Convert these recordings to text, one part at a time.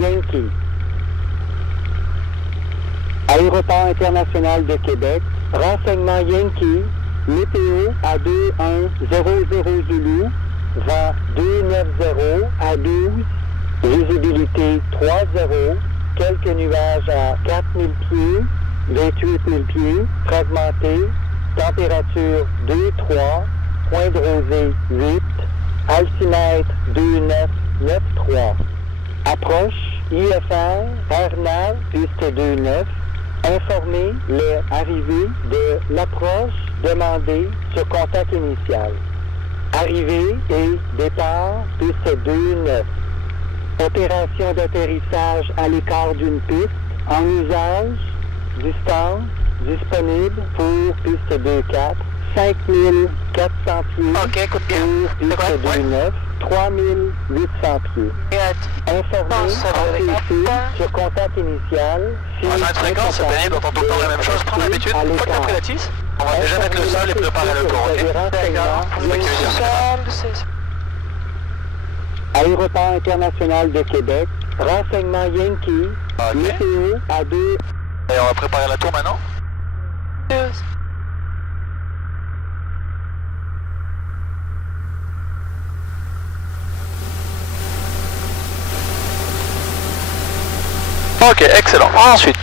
Yankee. Aéroport international de Québec, renseignement Yankee, météo à 2100 Zulu, vent 290 à 12, visibilité 30, quelques nuages à 4000 pieds, 28 000 pieds, fragmenté, température 2,3, point de rosée 8, altimètre 2993. Approche, IFR, RNAV, piste 29, informer les arrivées de l'approche demandée sur contact initial. Arrivée et départ, piste 29. Opération d'atterrissage à l'écart d'une piste, en usage, distance, disponible pour piste 2-4, 5400 pieds pour piste 2-9, 3800 pieds. Informer ATC sur contact initial. Si à cette fréquence, c'est pénible d'entendre tout le temps la même chose. Prends l'habitude, une fois que t'as pris la tisse, on va déjà mettre le sol et préparer le tour, ok? Aéroport international de Québec, renseignement Yankee, météo à 2. Et on va préparer la tour maintenant? Ok, excellent. Ensuite,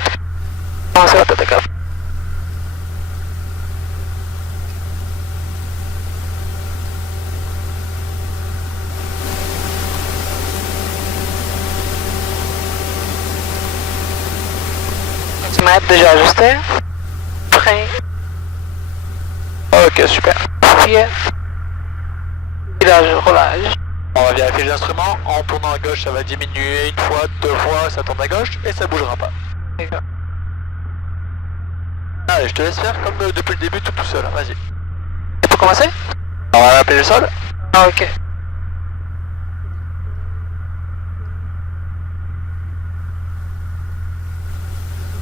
pensez à tête. Mètre déjà ajusté. Frein. Ok, super. Pied. Village, roulage. On va vérifier les instruments. En tournant à gauche, ça va diminuer une fois, deux fois, ça tourne à gauche et ça bougera pas. D'accord. Allez, je te laisse faire comme depuis le début tout seul. Vas-y. Et pour commencer? On va appeler le sol. Ah, ok.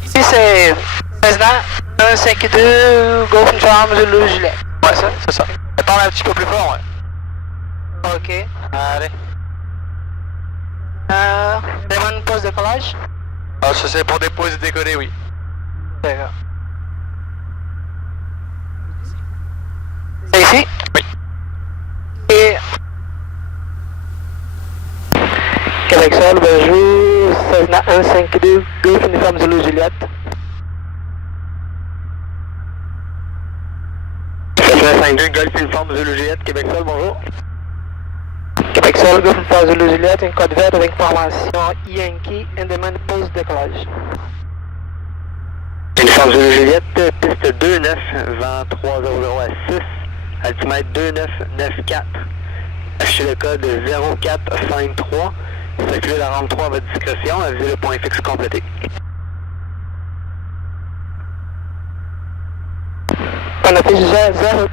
Ici c'est Cessna 152 Golf Charm Zulu Gilet. Ouais, c'est ça. Parle un petit peu plus fort, ouais. Ok. Allez. Demande pause de collage. Ah, ça c'est pour déposer et décoller, oui. D'accord. C'est ici? Oui. Et... Québec Sol, bonjour, Cessna 152 Golf Uniforme Zulu Juliette. Cessna 52 Golf Uniforme Zulu Juliette, Québec Sol, bonjour. Québec Sol, Golf Uniforme Zulu Juliette, une code verte avec formation Yankee et demande pause de collage. Uniforme Zulu Juliette, piste 29, vent 300 à 6, altimètre 2994. Achetez le code 0453. Circulez la rampe 3 à votre discrétion, avisez le point fixe complété. On affiche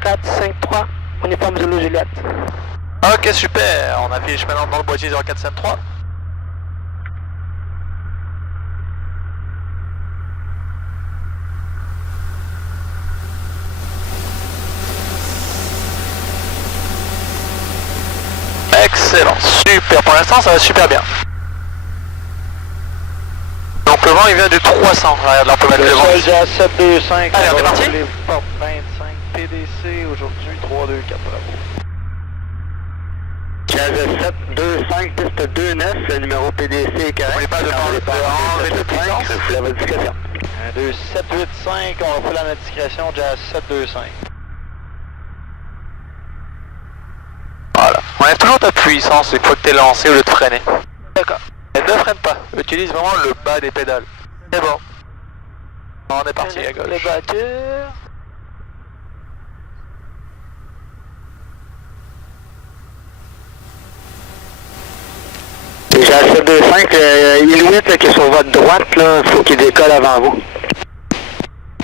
0453, uniforme Zulu Juliette. Ok, super. On affiche maintenant dans le boîtier 0453. Excellent, super, pour l'instant ça va super bien. Donc le vent il vient du 300, regarde là on peut mettre le vent. Le sol à 725, Allez, on est parti? les portes 25, PDC aujourd'hui 324 bravo. Jazz 725, piste 29, numéro PDC est correct. On n'est pas devant le vent, de puissance. Refoulez à votre discrétion. 2 785, on va faire la discrétion, Jazz 725. Voilà. On enlève toujours ta puissance une fois que t'es lancé au lieu de freiner. D'accord. Et ne freine pas, utilise vraiment le bas des pédales. C'est bon. On est parti à gauche. Les voitures. Jazz 725, Inuit qui est sur votre droite, il faut qu'il décolle avant vous.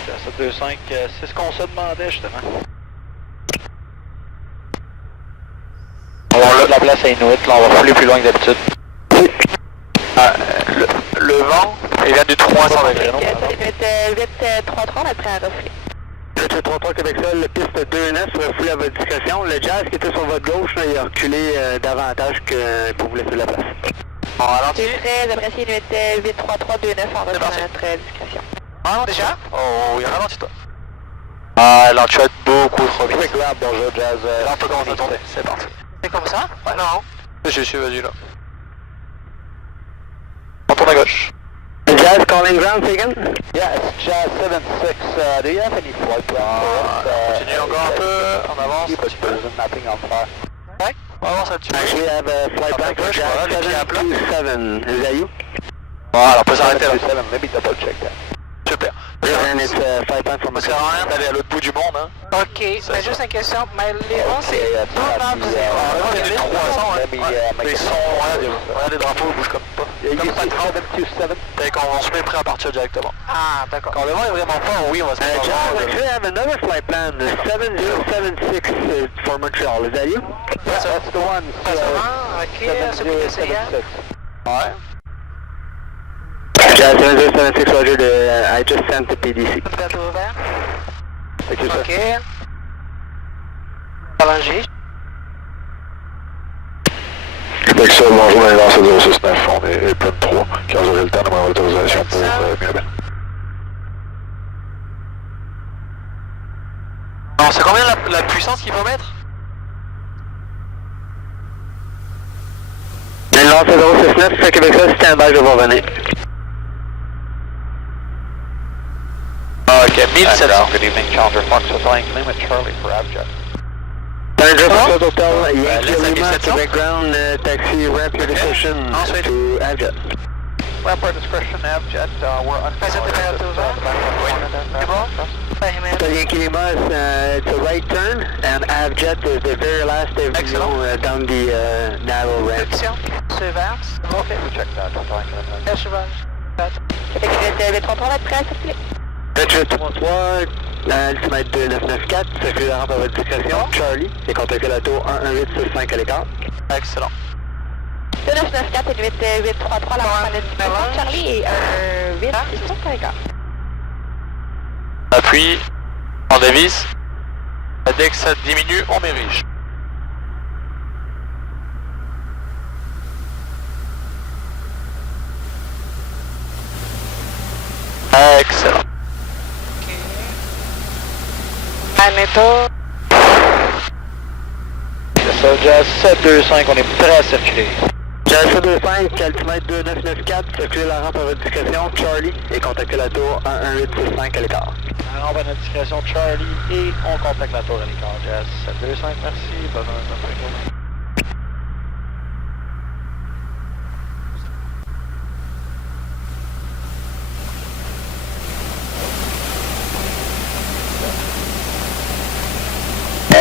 Jazz 725, c'est ce qu'on se demandait justement. On va la place à Inuit, là on va fouler plus loin que d'habitude. Le vent, il vient du 300 degrés, non? 833, on a pris un reflet. 833 Québec Sol, le piste 29, refoulez à votre discrétion. Le Jazz qui était sur votre gauche, là, il a reculé davantage que pour vous laisser la place. En ralenti. C'est très apprécié, unité 83329 en reçu parti. à notre discrétion. Ah non, déjà? Oh oui, ralentis-toi. Ah, là, tu vas être beaucoup trop vite. Quick grab, bonjour, Jazz. Là, on peut commencer à tourner. C'est parti. C'est comme ça? Ouais. Non. Je suis, vas-y, là. On tourne à gauche. Jazz calling ground, second. Yeah, it's Jazz 76. Do you have any flight plan for us? Continue encore un peu, on avance un petit peu. There's nothing on fire. Ouais, on avance un petit peu. Actually, I have a flight back for gauche, Jazz voilà, les pieds à plat. 727. Is that you? Voilà, on peut s'arrêter là. 727, maybe double check that. Super. And it's flight back from Ça sert à rien d'aller à l'autre bout du monde, hein. Ok, mais juste une question, mais les vents c'est Yeah, 2 Il y a des 300, hein. Let me, Mais ils sont, regarde les drapeaux, ils bougent comme pas. You Comme pas see de train. 727? Fait qu'on se met prêt à partir directement. Ah, d'accord. Quand le vent est vraiment fort, oui, on va se mettre Jazz, en actually, I have another flight plan, 7076 for Montreal. Is that you? That's the one. Ok, c'est pour essayer. 7076. Ouais. Jazz 7076, Roger, I just sent the PDC. Peut-être ouvert. Thank you, sir. Ok. Prolongé. Fait que ça, bonjour, on est dans 069, on est plein de 3, car j'aurai le temps de m'avoir l'autorisation pour Mirabel. Alors, c'est combien la puissance qu'il faut mettre? Lance 069, Québec ça, stand-by, je vais revenir. Ok, 1700. Good evening, Challenger Fox with Flying Limit Charlie for Abjet. Manager Foxtrot Hotel, Yankee laisse la Lima, discrétion. Quebec ground, taxi, ramp your discretion Ensuite. to Abjet. Ramp our discretion, Abjet, we're Passez de température ouverte. C'est bon? Fahimé. So Yankee Lima, it's a right turn, and Abjet is the very last Excellent. down the narrow ramp. Production. C'est vert. C'est bon. Okay, we check that. Flying Limit. Le cheval. Fait que le 33 va être prêt, s'il vous plaît. 2833, altimètre 2994, circuler la rampe à votre discrétion, Charlie, et contactez la tour 11865 à l'écart. Excellent. 2994 et 833 la rampe à notre discrétion. Charlie et 865 à l'écart. Appuie, on dévisse. Dès que ça diminue, on m'érige. Excellent. Magneto. So, Jazz 725, on est prêt à circuler. Jazz 725, altimètre 2994, circuler la rampe à votre discrétion, Charlie, et contactez la tour 11865 à l'écart. On va à notre discrétion, Charlie, et on contacte la tour à l'écart. Jazz 725, merci. Bonne journée.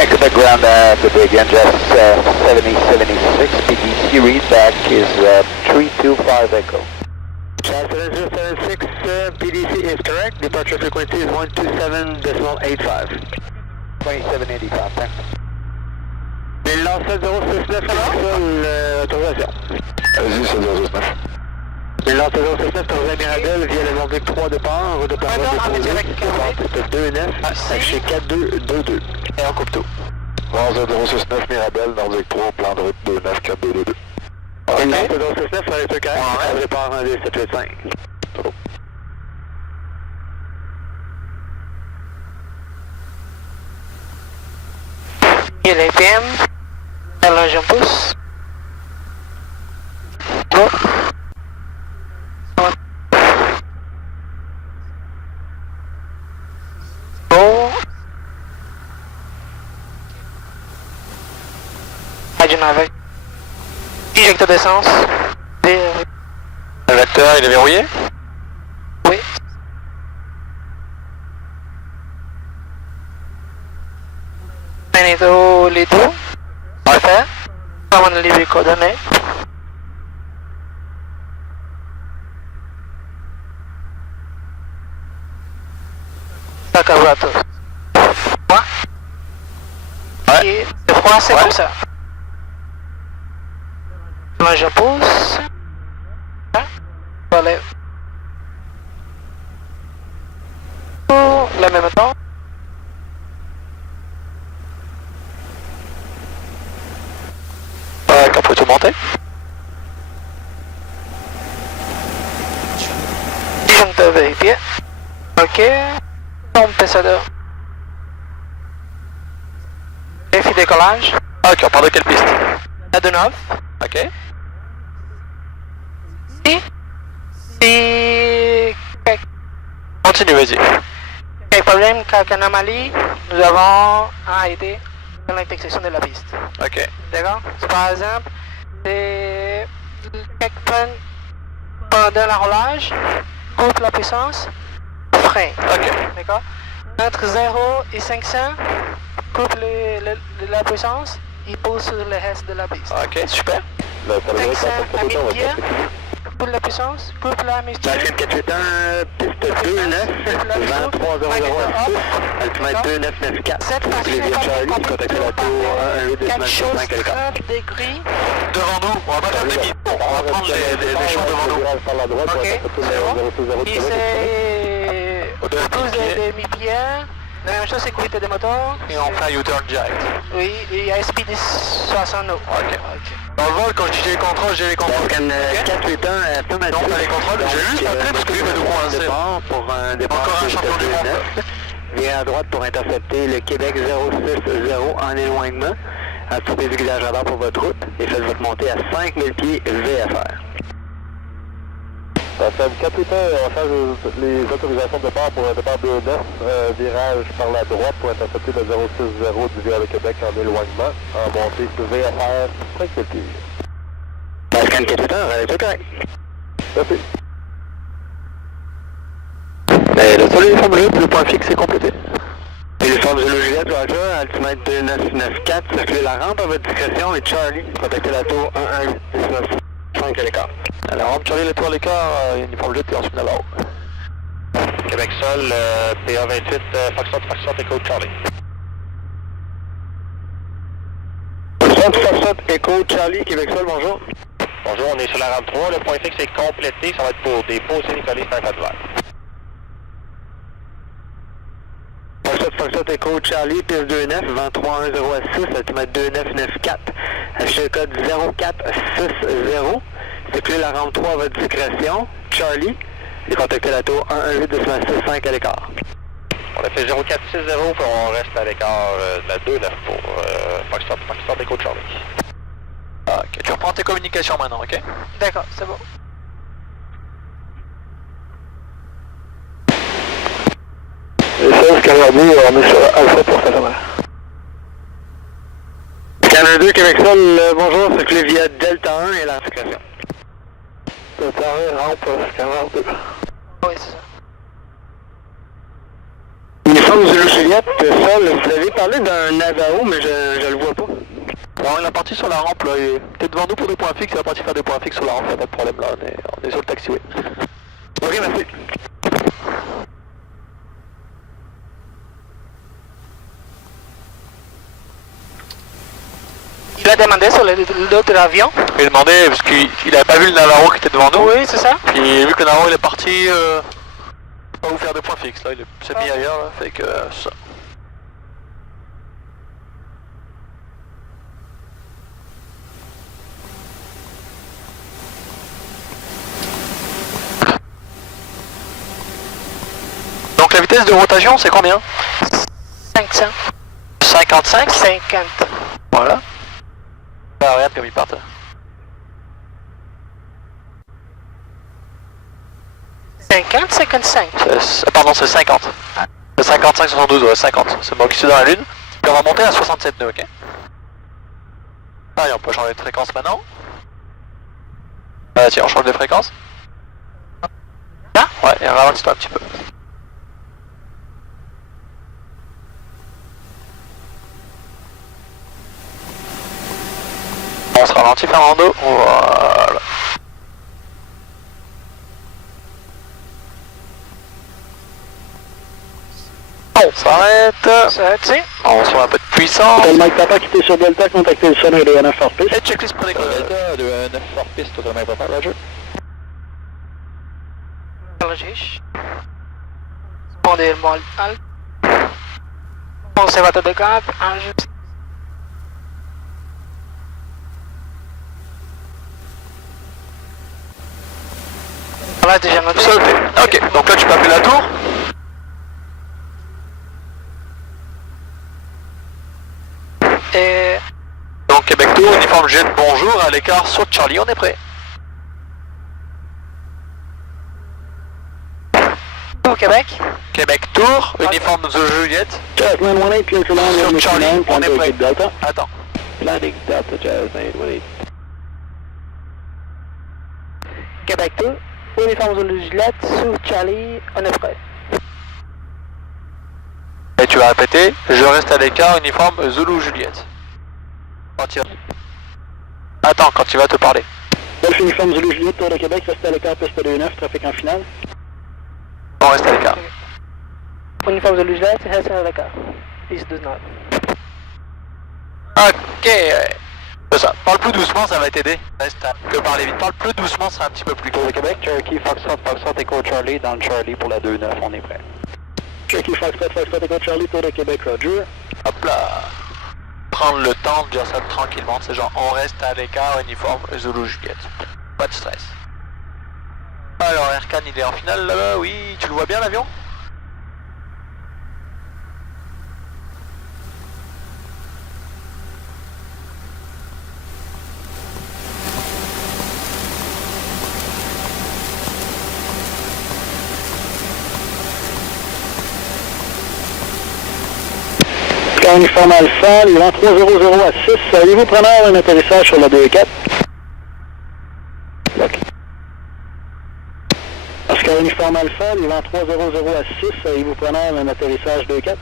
Quebec ground, the big Jazz 7076, PDC readback is 325 Echo. Jazz 7076, PDC is correct, departure frequency is 127.85. 2785, thanks. Il lance 069, autorisation. Vas-y, 709. Il lance 069, autorisé Mirabel via le Nordic 3 départ, redépart déposé, départ 29, affiché 4222. Et on coupe tout. Lance 069, Mirabel, Nordique 3, plan de route 29422. Il lance 069, ça va être correct, départ 12785. Il est PM. Alors je pousse. Bon. Bon. Adieu avec. Injecteur d'essence. Le vecteur, il est verrouillé? Oui. Magneto les deux. Parfait. On va les coordonnées. Ça carburateur. Froid. Ouais. Et le froid c'est Ouais. comme ça. Moi je pousse. Voilà. Le même temps. Qu'on peut tout monter? vérifier. Ok. Tombe PCA2. Vérifie décollage. Ok, on part de quelle piste? La 2-9. Ok. Si Continue, vas-y. quelques problèmes, quelques anomalies, nous avons arrêté dans l'intersection de la piste. Ok. D'accord? Par exemple, c'est quelques pannes pendant l'enroulage, coupe la puissance, frein. Ok. D'accord? Entre 0 et 500, coupe la puissance, il pose sur le reste de la piste. Ok, super. 500 à 1000 pieds, coupe la puissance, coupe la mixture. Bascule 481, piste 29, 23006, altimètre 2994. Cette partie Les n'est vieux pas Charlie, complète contactez la tour 118 quelque chose 5 à l'écart. 30 degrés. Devant nous, on va pas faire demi. On va prendre les champs devant nous. Ok, c'est bon. Et c'est plus de demi-pierre. La même chose, sécurité des moteurs. Et on fait un U-turn direct. Oui, et à speed 60 nœuds. Ok. Dans le vol, quand je dis j'ai les contrôles, j'ai les contrôles. Bascule 481, affirmatif. Non, on a les contrôles. J'ai juste appelé parce que lui va nous coincer. Pour un départ Encore un piste champion du 29. monde. Virez à droite pour intercepter le Québec 060 en éloignement. Attrapez du guidage radar pour votre route et faites votre montée à 5000 pieds VFR. FM 481, on change les autorisations de départ pour un départ de 9, virage par la droite pour intercepter le 060 du vers le Québec en éloignement, en montée VFR 5000 pieds. Bascule 481, c'est correct. Merci. Et le soleil est bleu, le point fixe est complété. Téléphone de Juliette, Roger, altimètre 2994, circulez la rampe à votre discrétion et Charlie, contactez la tour 118 5 à l'écart. Alors, rampe Charlie, le tour à l'écart, uniforme jet et ensuite à l'eau. Québec Sol, PA28, Foxtrot, Echo Charlie. Foxtrot, Echo Charlie, Québec Sol, bonjour. Bonjour, on est sur la rampe 3, le point fixe est complété, ça va être pour dépôt Saint-Nicolas, Saint-Valentin. Foxtrot, Echo Charlie, piste 29, vent 310 altimètre 2994, affichez le code 0460, circulez la rampe 3 à votre discrétion, Charlie, et contactez la tour 118 5 à l'écart. On a fait 0460, puis on reste à l'écart de la 29 pour Foxtrot, Echo Charlie. Ok, tu reprends tes communications maintenant, ok? D'accord, c'est bon. Et ça, Scanner 2, on est sur Alpha pour Saint-Omer. Scanner 2, Québec Sol, bonjour, circulez via Delta 1 et la discrétion. Delta 1, rampe, Scanner 2. Oui, c'est ça. Uniforme Zulu Juliette, Sol, vous avez parlé d'un Navajo, mais je le vois pas. Alors, il est parti sur la rampe, là, il était devant nous pour des points fixes, il est parti faire des points fixes sur la rampe, il n'y a pas de problème là, on est sur le taxiway. Ok, merci. Il a demandé sur l'autre avion. Il a demandé, parce qu'il n'avait pas vu le Navarro qui était devant nous. Oui, c'est ça. Puis vu que le Navarro il est parti, pas vous faire des points fixes, là, il s'est mis ailleurs, là, fait que ça. Donc la vitesse de rotation c'est combien? 500. 55? 50. Voilà. Ah, regarde comme ils partent. 50, 55. Pardon, c'est 50. C'est 55, 72, ouais, 50. C'est bon qui suis dans la lune. Puis on va monter à 67 nœuds, ok? Allez, on peut changer de fréquence maintenant. Tiens, on change de fréquence. Là? Ouais, et ralentis-toi un petit peu. On se ralentit, Fernando. Voilà. On s'arrête. Ça, tu sais. On se met un peu de puissance. Mike Papa qui était sur Delta, contactez le sonneau de 9 hors piste. Et checklist pour décoller. Delta de 9 hors piste, totalement Papa, Roger. Logique. Respondez le alt. Conservateur de cap. Enregistré. Ouais, déjà noté. Ça le fait. Ok, donc là tu peux appeler la tour. Et... Donc Québec Tour, uniforme jet, bonjour, à l'écart sur Charlie, on est prêt. Au Québec. Québec Tour, uniforme de Juliette. Jasmine 18, clear to land, Sur Charlie, on est prêt. Delta. Attends. Landing Delta, Jasmine 18. Québec 2. Uniforme Zulu Juliette, sous Charlie, on est prêt. Et tu vas répéter, je reste à l'écart, uniforme Zulu Juliette. Quand il va... Attends, quand il va te parler. Golf uniforme Zulu Juliette, Tour de Québec, restez à l'écart, piste 2-9, trafic en finale. On reste à l'écart. Uniforme Zulu Juliette, reste à l'écart. Piste 2-9. Ok. C'est ça. Parle plus doucement, ça va t'aider. Reste à... que parler vite. Parle plus doucement, c'est un petit peu plus Tour court. de Québec, Cherokee, Foxtrot, Echo Charlie, dans le Charlie pour la 2-9, on est prêt. Cherokee, Foxtrot, Echo Charlie, Tour de Québec, Roger. Hop là. Prendre le temps de dire ça tranquillement. C'est genre, on reste à l'écart, uniforme Zulu Juliette. Pas de stress. Alors, Erkan, il est en finale là-bas, oui. Tu le vois bien l'avion? Uniforme Alpha, les vents 300 à 6, allez-vous prendre un atterrissage sur la 2-4? Ok. Oscar Uniforme Alpha, les vents 300 à 6, allez-vous prendre un atterrissage 2-4?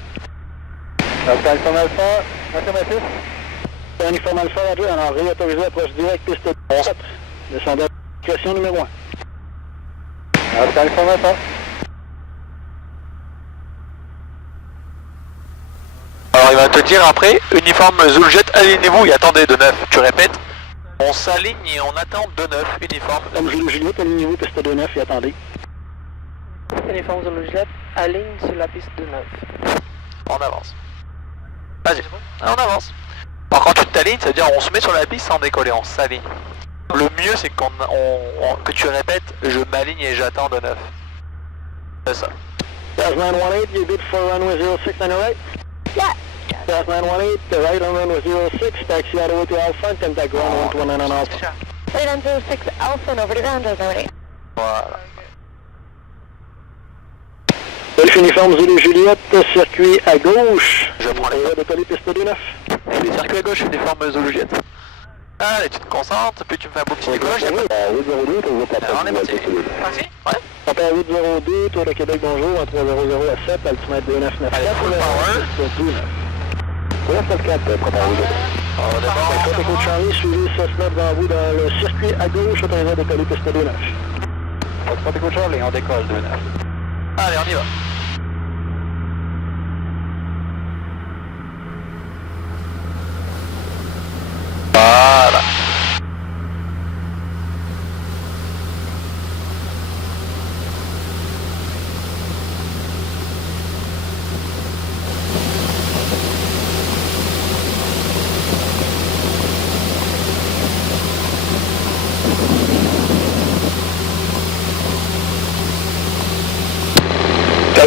Oscar Uniforme Alpha, affirmatif. Uniforme Alpha, Roger, alors réautorisé approche directe, piste 7. Descendant question numéro 1. Oscar Uniforme Alpha. Alors il va te dire après, uniforme Zuljet, alignez-vous et attendez de 9. Tu répètes, on s'aligne et on attend de 9, uniforme. Comme Juliette, alignez-vous, piste 2-9 et attendez. Uniforme Zulu Juliette, aligne sur la piste 2-9. On avance. Vas-y, on avance. Alors quand tu t'alignes, ça veut dire on se met sur la piste sans décoller, on s'aligne. Le mieux c'est que tu répètes, je m'aligne et j'attends de 9. C'est ça. Jasmine 18, you good for runway 06 on your right? Yeah. Jasmine 18, the right on runway 06, taxi all the way to Alpha, and contact ground 129 on Alpha. Right on 06 Alpha and over to ground, already. Voilà. Golf uniforme Zulu Juliette, circuit à gauche. Je prends les de décoller piste 2-9. Les circuits à gauche, uniforme Zuljet. Allez, tu te concentres, puis tu me fais un beau petit décollage. 802, Alors on est parti. Parti? Ouais. Appel 802, Tour de Québec, bonjour, en 300 à 7, altimètre 2994. Allez, full power. Piste 2-9. Voilà, c'est le 4, préparez-vous. On démarre. Foxtrot Echo Charlie, suivez Cessna devant vous dans le circuit à gauche, autorisé à décoller piste 2-9. Foxtrot Echo Charlie, on décolle 2-9. Allez, on y va. Voilà.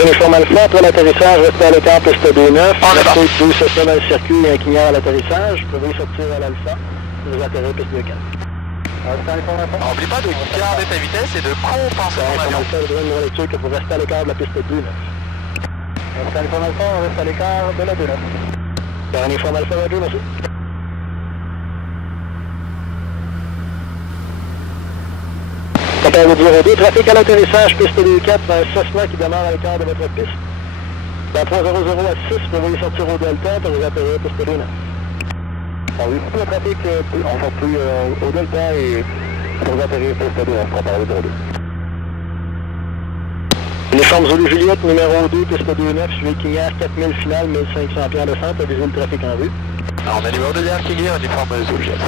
Uniforme Alpha, après l'atterrissage, restez à l'écart, piste 2-9. On est parti. Restez 12 sessions dans le circuit et un clignard à l'atterrissage. Vous pouvez sortir à l'Alpha. Vous atterrez piste 2-4. N'oublie pas de garder ta vitesse et de compenser ton Uniforme avion. Alpha, je donne une lecture que vous restez à l'écart de la piste 2-9. Uniforme Alpha, on reste à l'écart de la 2-9. Uniforme Alpha, Roger, merci. Appel 02, trafic à l'atterrissage, piste 2-4, un Cessna qui démarre à l'écart de votre piste. Dans 300 à 6, vous pouvez sortir au delta pour vous atterrir piste 2-9. On veut plus le trafic, on sort plus au delta et pour vous atterrir piste 2-9, préparez 02. Uniforme Zulu Juliette, numéro 2, piste 2-9, suivi King Air 4000 finale, 1500 pieds de centre, avisez le trafic en vue. Alors, on a numéro 2 derrière King Air, uniforme Zuljet.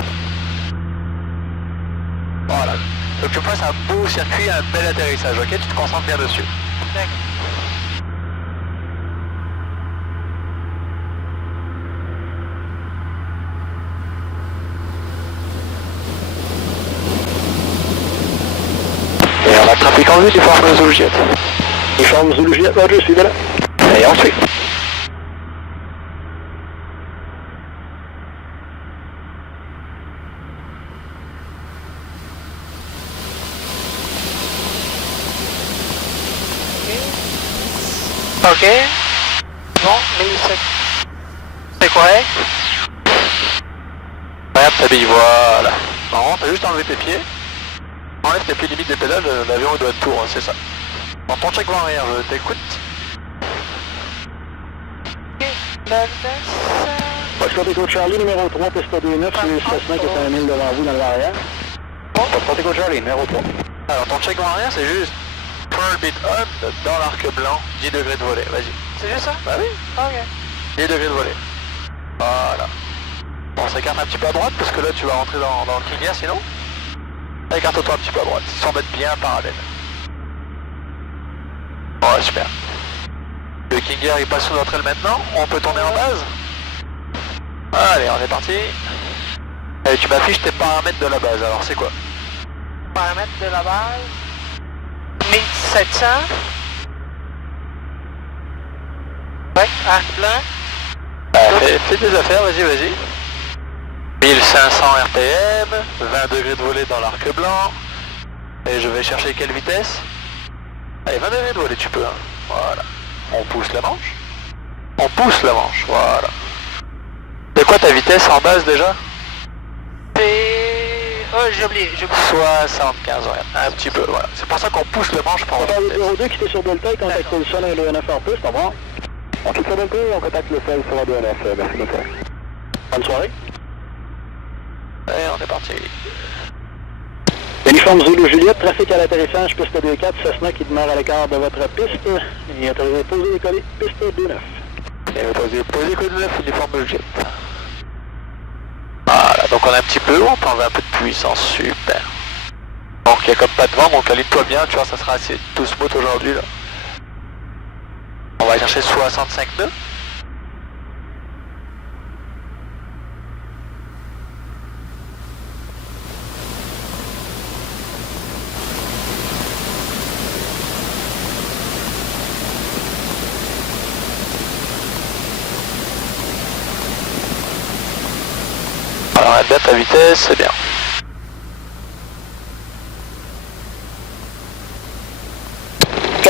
Voilà. Donc tu passes un beau circuit, un bel atterrissage, ok? Tu te concentres bien dessus. Et on Trafic en vue, uniforme Zulu Jet. Uniforme Zulu Juliette, Roger, suivez-la. Et on suit. Ok. Bon, 1007. C'est correct. Regarde ta bille, voilà. Non, t'as juste enlevé tes pieds. Enlève tes pieds limite des pédales, l'avion il doit être tour, c'est ça. Dans ton check arrière, je t'écoute. Ok, la vitesse... Foxtrot Echo Charlie, numéro 3, piste 29, c'est Cessna qui est à 1000 devant vous dans l'arrière. Foxtrot Echo Charlie, numéro 3. Alors ton check arrière, c'est juste turn bit up dans l'arc blanc, 10 degrés de volée, vas-y. C'est juste ça? Bah oui, Ok. 10 degrés de volée. Voilà. Bon, on s'écarte un petit peu à droite parce que là tu vas rentrer dans le King Air sinon. Écarte-toi un petit peu à droite, sans mettre bien parallèle. Ouais, super. Le King Air il passe sous notre aile maintenant, on peut tourner en base. Allez, on est parti. Et tu m'affiches tes paramètres de la base, alors c'est quoi? Paramètres de la base... 1700. Ouais, arc blanc. Fais tes affaires, vas-y. 1500 RPM, 20 degrés de volée dans l'arc blanc. Et je vais chercher quelle vitesse? Allez, 20 degrés de volée, tu peux. Hein. Voilà. On pousse la manche. Voilà. C'est quoi ta vitesse en base déjà? Oh, j'ai oublié. 75, regarde. Un petit peu, voilà. C'est pour ça qu'on pousse le manche pour avoir la vitesse. 02 qui était sur Delta et contacte le sol et le 9 en plus, c'est bon. On quitte sur Delta et on contacte le sol sur le 9, merci beaucoup. Bonne soirée. Allez, on est parti. Uniforme Zulu Juliette, trafic à l'atterrissage, piste 2-4, Cessna qui demeure à l'écart de votre piste. Et autorisé poser décoller, piste 2-9. Et autorisé poser code 9, uniforme jet. Voilà, donc on a un petit peu haut, on peut enlever un peu de puissance, super. Donc il n'y a comme pas de vent, donc aligne-toi bien, tu vois, ça sera assez tout smooth aujourd'hui là. On va aller chercher 65 nœuds. Alors la date à vitesse, c'est bien.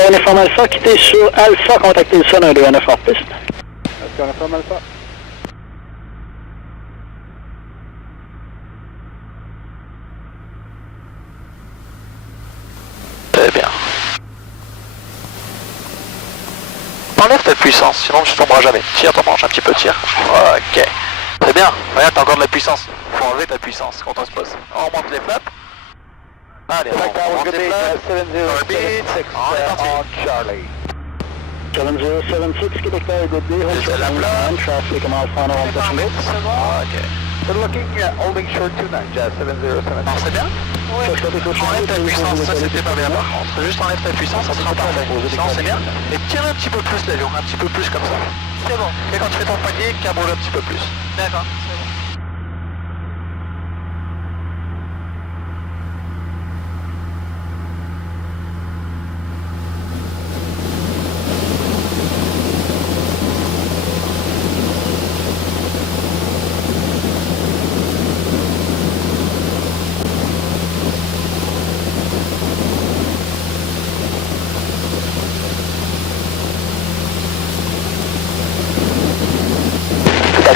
Uniforme Alpha, quittez sur Alpha, contactez le sol 1-2-9 hors piste. Uniforme Alpha. Très bien. Enlève ta puissance, sinon tu tomberas jamais. Tire ton manche un petit peu, tire. Ok. Très bien. Regarde, t'as encore de la puissance. Faut enlever ta puissance quand on se pose. On remonte les flaps. Allez, on remonte les flaps. On est parti. Charlie. 7076, Québec Tower, good day. Hold short on traffic, I'm Alpha on all touch mode. Ok. We're looking holding short 29, Jazz 707. Non, c'est bien. Enlève ta puissance, ça c'était pas bien par contre. Juste enlève ta puissance, ça sera parfait. Non, c'est bien. Et tire un petit peu plus l'avion, un petit peu plus comme ça. C'est bon. Et quand tu fais ton palier, cabrole un petit peu plus. D'accord, c'est bon.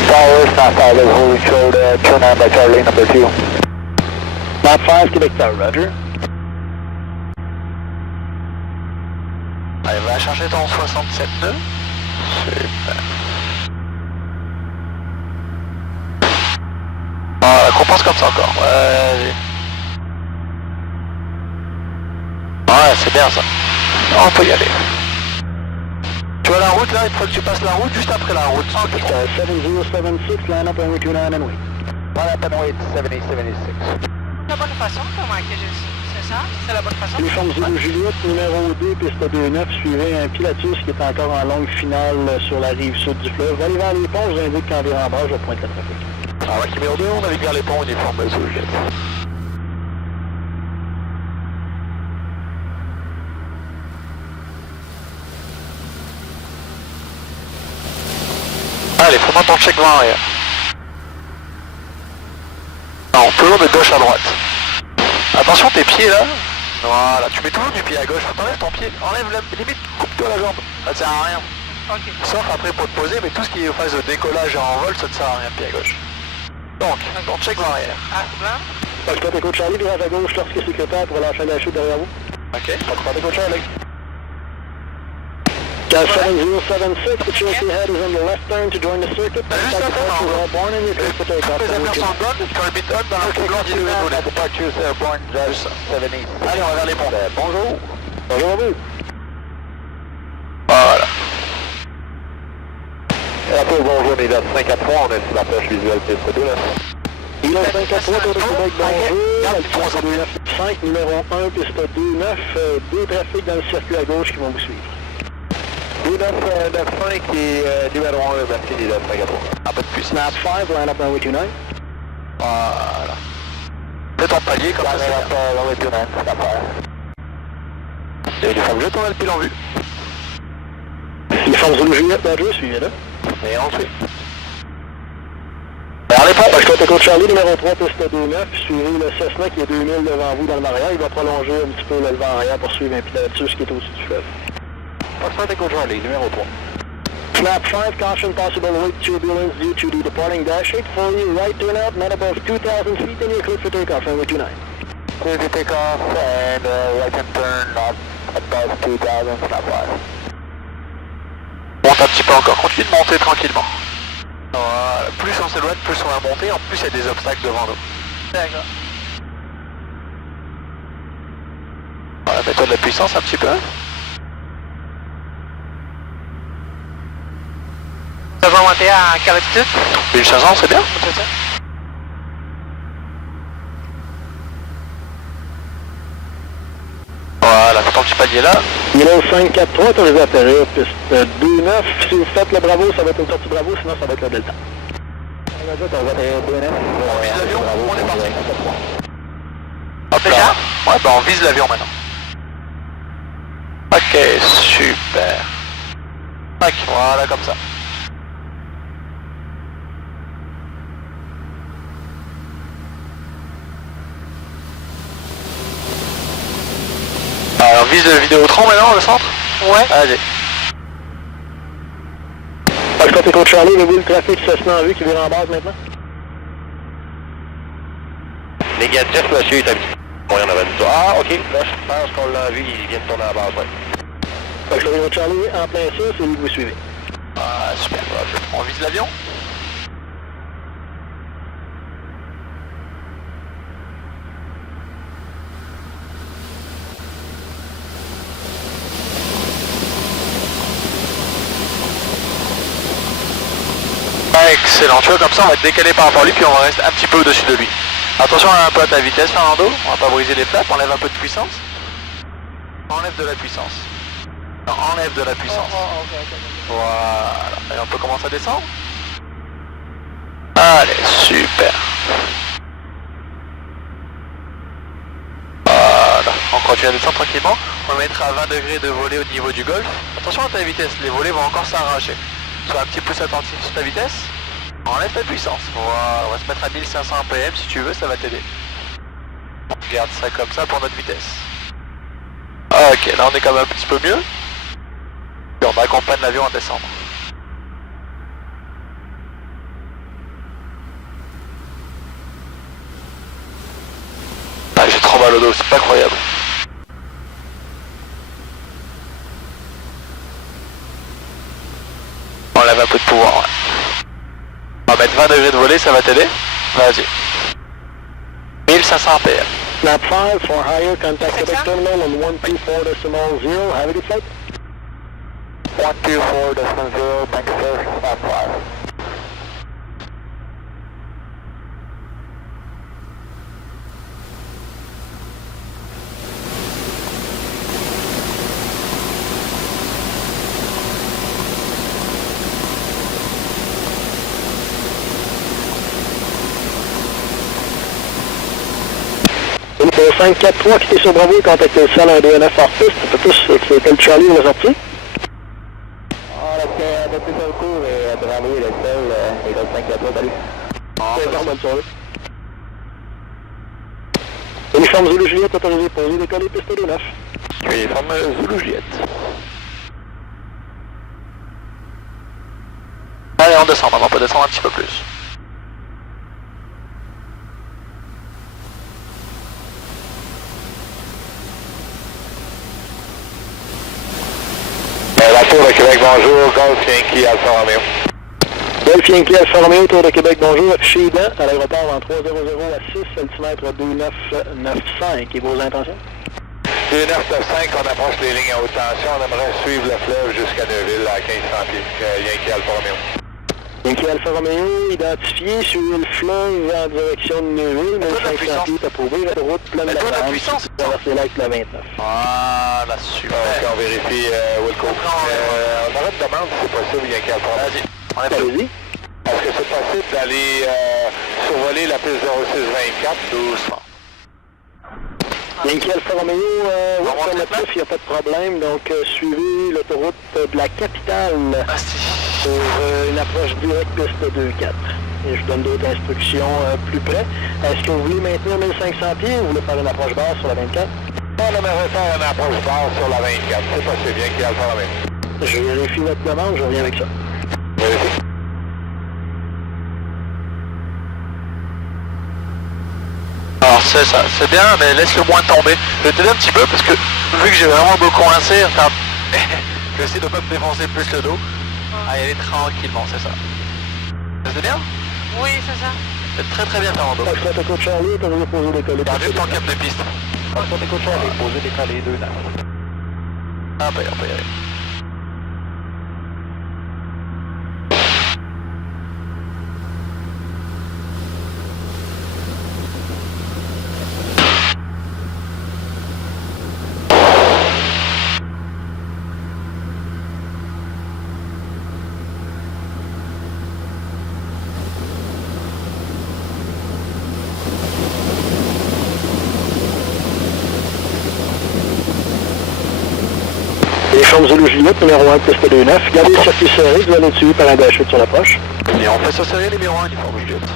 Tower, Snap 5 is holding short 29 by Charlie number 2. Snap 5, Québec Tower, roger. Allez, va chercher ton 67 nœuds. Super. Voilà, compense comme ça encore. Ouais, ouais, c'est bien ça. On peut y aller. Tu vois la route là, une fois que tu passes la route, juste après la route. Okay. 7076, line up and 29 and wait. Line up and wait, 7076. C'est la bonne façon, comment que c'est ça? C'est la bonne façon? Uniforme Zulu Juliette, numéro 2, piste 29, suivez un Pilatus qui est encore en longue finale sur la rive sud du fleuve. Allez vers les ponts, je vous indique qu'en dérambage, je pointe le trafic. Ah ouais, numéro 2, on navigue vers les ponts, uniforme Zulu Juliette. Allez, prends-moi ton check 20 arrière. Non, toujours de gauche à droite. Attention tes pieds là. Voilà, tu mets toujours du pied à gauche. T'enlèves ton pied, enlève la limite, coupe-toi la jambe. Ça te sert à rien. Ok. Sauf après pour te poser, mais tout ce qui est phase de décollage et en vol, ça te sert à rien, pied à gauche. Donc, ton check 20 arrière. Ah, blanc. Foxtrot Echo Charlie, virage à gauche lorsque sécuritaire pour relâcher la chute derrière vous. Ok. Foxtrot Echo Charlie. Gas 7076, the Cherokee head is in the left turn to join the circuit. Juste Contact avant, departure airborne and you're clear for takeoff. Les affaires sont bonnes, quand le bit on, dans le blanc, dis-le voler. Departure airborne, Judge 70. Allez, on va vers les ponts. Bonjour. Bonjour à vous. Voilà. Rappel, bonjour, mesdames. 5 à 3, on est sur la pêche visuelle piste 2 là. Il est 5 à 3, Tour de Québec, bonjour. 5, numéro 1, piste 2-9, deux trafics dans le circuit à gauche qui vont vous suivre. 2-9-5 et numéro 1, merci, les 5 à 3. Un peu de plus. Snap 5, line up runway 29. Voilà. Fais ton palier comme ça, c'est bien. Runway 29, snap 5. Et les femmes, je tourne le pile en vue. Les forces rouges Juliette, Badger, suivez-le. Et on suit. Vers les ponts. Foxtrot Echo Charlie, numéro 3, piste 2-9, suivez le Cessna qui est 2000 devant vous dans le arrière. Il va prolonger un petit peu le vent arrière pour suivre un pilotus qui est au-dessus du fleuve. Foxtrot Echo Charlie, numéro 3. Snap 5, caution possible wake turbulence due to the departing dash 8. For you, right turn out, not above 2,000 feet, and you're clear for takeoff, runway 29. Clear to takeoff, and right hand turn, not above 2,000, snap 5. Monte un petit peu encore, continue de monter tranquillement. Voilà. Plus on s'éloigne, plus on va monter, en plus il y a des obstacles devant nous. D'accord. Voilà, mets-toi de la puissance un petit peu. Ça va monter à quelle altitude? 1500, c'est bien. C'est ça. Voilà, fais ton petit palier là. Numéro 543 pour les atterrir, piste 2-9. Si vous faites le Bravo, ça va être une sortie Bravo, sinon ça va être le Delta. On vise l'avion, on est parti. Hop Déjà? là. Ouais, bah on vise l'avion maintenant. Ok, super. Tac, voilà comme ça. Alors vise le Vidéotron maintenant, le centre? Ouais. Allez. Foxtrot Echo Charlie, avez-vous le trafic Cessna en vue qui vire en base maintenant? Négatif, monsieur, il est habitué. Bon, il y en avait une. Ah, ok, là, je pense qu'on l'a vu, il vient de tourner à la base, ouais. Foxtrot Echo Charlie, en plein ça, c'est lui que vous suivez. Ah, super. On vise l'avion? Excellent, tu vois comme ça on va être décalé par rapport à lui puis on va rester un petit peu au-dessus de lui. Attention un peu à ta vitesse Fernando, on va pas briser les flaps, enlève un peu de puissance. Enlève de la puissance. Non, enlève de la puissance. Voilà, et on peut commencer à descendre. Allez, super. Voilà, on continue à descendre tranquillement. On va mettre à 20 degrés de volée au niveau du golfe. Attention à ta vitesse, les volets vont encore s'arracher. Sois un petit peu attentif sur ta vitesse. Enlève ta puissance. Voilà, on va se mettre à 1500 mpm si tu veux, ça va t'aider. On garde ça comme ça pour notre vitesse. Ok, là on est quand même un petit peu mieux. Et on accompagne l'avion à descendre. Ah, j'ai trop mal au dos, c'est pas croyable. On lève un peu de pouvoir, ouais. On va mettre 20 degrés de volée, ça va t'aider. Vas-y. 1500 mpm. Snap 5 for higher, contact Quebec Terminal on 124.0. Have a good flight. 124.0, thank you sir, snap 5. Numéro 543 qui était sur Bravo, contactez le sol 129 hors piste, un peu plus, c'était le Charlie, on est sorti. Ah, la adopté son cours et bravo et le seul, école 5 à 3, salut. Bonne soirée. Uniforme Zulu Juliette, autorisé pour les décoller, piste 2-9. Uniforme Zulu Juliette. Allez, on descend, on peut descendre un petit peu plus. La Tour de Québec, bonjour, Golf Yankee Alfa Romeo. Golf Yankee Alfa Romeo, Tour de Québec, bonjour, affiché Idan, à l'aéroport en 300 à 6 cm 2995. Et vos intentions? 2995, on approche les lignes à haute tension, on aimerait suivre le fleuve jusqu'à Neuville à 1500 pieds. Yankee Alfa Romeo. Yankee Alfa Romeo, identifié sur le fleuve en direction de Neuville, 1500 pieds approuvé, la route pleine de la France, traverser l'acte la 29. Ah, la super. On vérifie Wilco. On aurait une demande si c'est possible, Yankee Alfa Romeo. Vas-y, on est prêt. Allez-y. Est-ce que c'est possible d'aller survoler la piste 0624 Doucement. Yankee Alfa Romeo, oui, formatif, il n'y a pas de problème, donc suivez l'autoroute de la capitale pour une approche directe piste 2-4. Et je vous donne d'autres instructions plus près. Est-ce que vous voulez maintenir 1500 pieds ou vous voulez faire une approche basse sur la 24? On aimerait faire une approche basse sur la 24, c'est possible, Yankee Alfa Romeo. Je vérifie votre demande, je reviens avec ça. Vérifie. Alors c'est ça, c'est bien, mais laisse-le moins tomber. Je vais t'aider un petit peu parce que vu que j'ai vraiment beaucoup coincé, j'essaie de ne pas me défoncer plus le dos. Ah, y aller tranquillement, c'est ça. C'est bien? Oui, c'est ça. C'est très très bien Fernando. Foxtrot Echo Charlie, t'as voulu poser décoller. Garde juste ton cap de piste. Foxtrot Echo Charlie, poser décoller 2 9. Ah, on peut y aller. Uniforme Zulu Juliette, numéro 1, piste 2-9. Gardez le circuit serré, vous allez être suivi par un dash sur l'approche. Et on fait ça serré numéro 1, uniforme Juliette.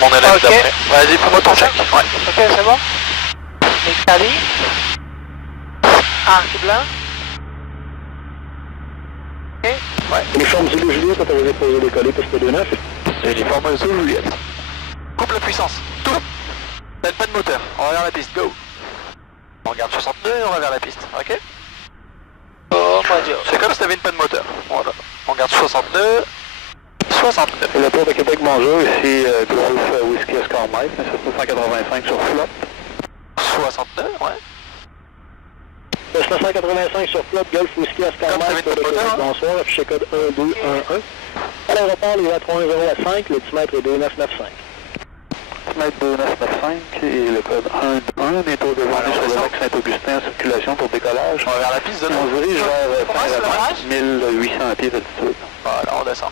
Mon élève d'après. Vas-y, fais-moi ton check. Ouais. Ok, c'est bon. Italie. Ah, c'est blanc. Ok. Ouais. Uniforme Zulu Juliette, autorisé pour poser décoller, piste 2-9. Uniforme Zulu Juliette. Coupe la puissance. Tout. T'as pas de moteur. On va vers la piste. Go. On regarde 69 et on va vers la piste. Ok. Oh mon dieu. C'est comme si t'avais une panne moteur. Voilà. On regarde 62. 69. Le Tour de Québec, bonjour, ici Golf Whiskey Oscar Mike, 785 sur flop. 69, ouais. 785 sur flop, Golf Whiskey Oscar Comme Mike, Tour de Québec, bonsoir, affiché code 1211. À l'aéroport, il est à 30 à 5, le timètre est 2995. Timètre 2995 et le code 111, bientôt devant sur le lac Saint-Augustin en circulation pour décollage. On va vers la piste de On se dirige vers 1800 pieds d'altitude. Voilà, on descend.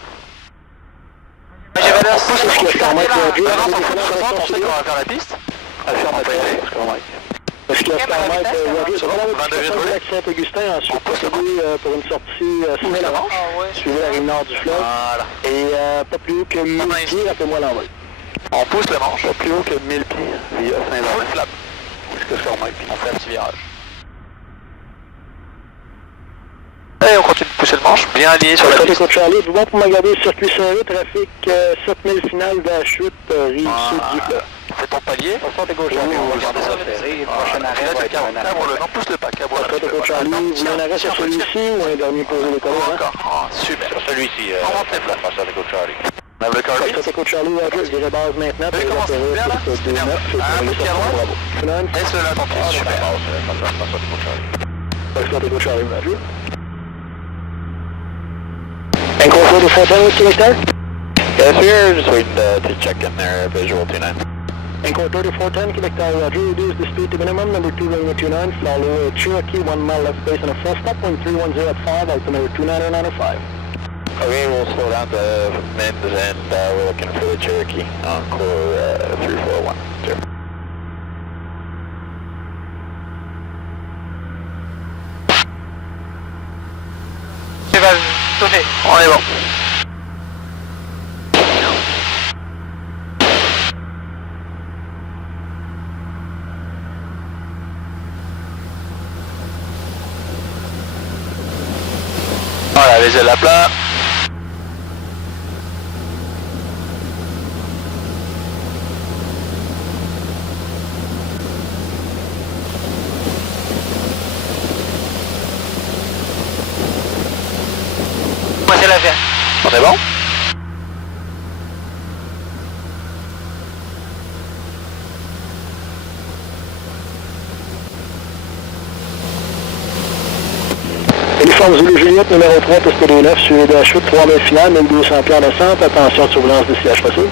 J'avais l'air Whiskey Oscar Mike, Roger, Non, on sait qu'on va faire la piste. Affirme à terre, Oscar Mike. Whiskey Oscar Mike, Roger, c'est vraiment le lac Saint-Augustin, ensuite procédé pour une sortie Saint-Laurent. Suivez la rive nord du fleuve. Voilà. Et pas plus haut que 1000 pieds, rappelez-moi l'envol. On pousse le manche. Pas plus haut que 1000 pieds via Saint-Laurent. Full flap. Whiskey Oscar Mike. On fait un petit virage. Et on continue de pousser le manche, bien aligné sur la Foxtrot piste. Echo Charlie, vous pour me garder circuit serré, trafic 7000 final d'H8, rive sud du fleuve. Fais ton palier. Foxtrot Echo Charlie, on va garder ça serré. Le prochain arrêt va être un arrêt. Cabre-le, non, pousse le pas, cabre-le. Foxtrot Echo Charlie, vous voulez un arrêt sur celui-ci ou un dernier posé de colère, hein? Encore. Ah, super. Sur celui-ci, On monte les flaps. Foxtrot Echo Charlie. Lève le curly. Foxtrot Echo Charlie, Roger, je dirais base maintenant, pour Oui, comment ça, les bien, là? piste 2-9, et Ah, pour les petit à sorties, droite. bravo. Laisse-le là, ton pied, super. Foxtrot Echo Charlie, Roger. Encode 3410 with Selector. Yes, we're just waiting to check in there, visual 29. Encode 3410, Selector, Roger, reduce the speed to minimum, number 2 runway 29, follow Cherokee, 1 mile left base and a full stop, 1310 at 5, altimeter 29905. Okay, we'll slow down to Mins and we're looking for the Cherokee on core 3410. Tournez. On est bon. Voilà, les ailes à plat. Moi c'est la verte. On est bon? Uniforme Zulu Juliette, numéro 3, piste 29, suivi de H8, 3 mètres finale, 1200 pieds en descente, attention turbulence de siège possible.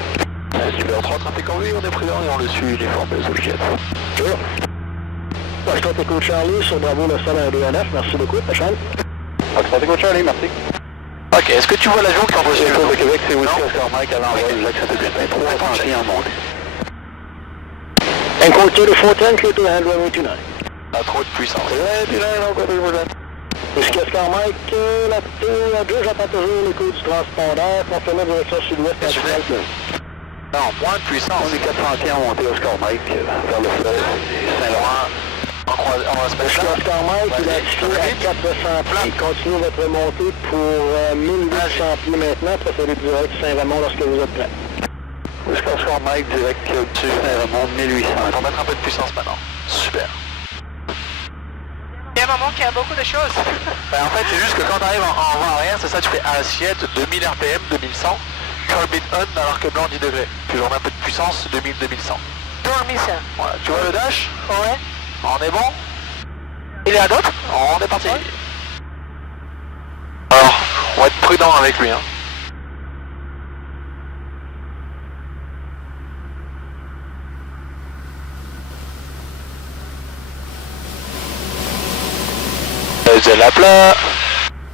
Numéro 3, trafic en vue, on est prudent et on le suit, uniforme de Zulu. Sure. Foxtrot Echo Charlie, sur Bravo, le sol à 2 9, merci beaucoup, prochaine. Foxtrot Echo Charlie, merci. Ok, est-ce que tu vois l'avion qui envoie sur Airport le de Québec, c'est Whiskey Oscar Mike à l'envol, Jacques Saint-Augustin, 300 pieds en montée. Encode 3410, clear to hand runway 29. Pas trop de puissance. Whiskey Oscar Mike, la tour, j'attends toujours les coups du transpondeur, confirmé direction sud-ouest à Cheval. Non, moins de puissance. On est 400 pieds en montée Oscar Mike vers le fleuve Saint-Laurent. On va se mettre Whiskey là. Oscar Mike, il a tiré à 400 pieds. Continuez votre montée pour 1800 pieds maintenant, procédez direct Saint-Raymond lorsque vous êtes prêt. Whiskey Oscar Mike, direct sur Saint-Raymond, 1800. On va mettre un peu de puissance maintenant. Super. Il y a un moment qui a beaucoup de choses. Ben, en fait, c'est juste que quand tu arrives en vent arrière, c'est ça, tu fais assiette, 2000 RPM, 2100, turbine on alors que blanc 10 degrés. Puis on met un peu de puissance, 2000, 2100. 2100. Voilà, tu vois le dash? Ouais. On est bon? Il y a d'autres? On est parti. Alors, on va être prudent avec lui, hein. Gel à plat.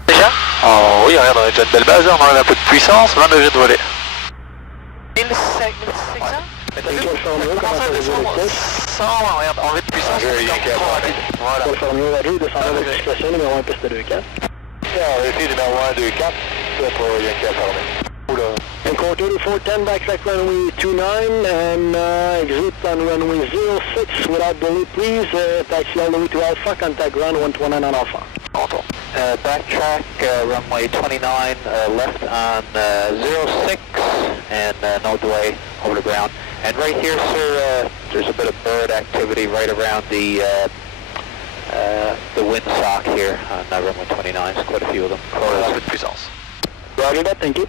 Déjà? Oh oui, regarde, on a déjà une belle base, on enlève un peu de puissance, 20 degrés de volée. 1500? Mais t'as vu, comment ça descendre 100, regarde, enlever de puissance, c'est trop rapide. Voilà. Californie Roger, descendez votre discrétion, numéro 1, piste 2-4. On vérifie numéro 1, 2, 4. C'est pour Yankee à fermer. Oula. Encode 3410, backtrack runway 29 and exit on runway 06 without delay, please. Taxi all the way to Alpha, contact ground 129 on Alpha. Entends. Backtrack runway 29 left on 06 and no delay over the ground. And right here, sir, there's a bit of bird activity right around the windsock here on runway 29. There's quite a few of them. Un peu de puissance. Roger that, thank you.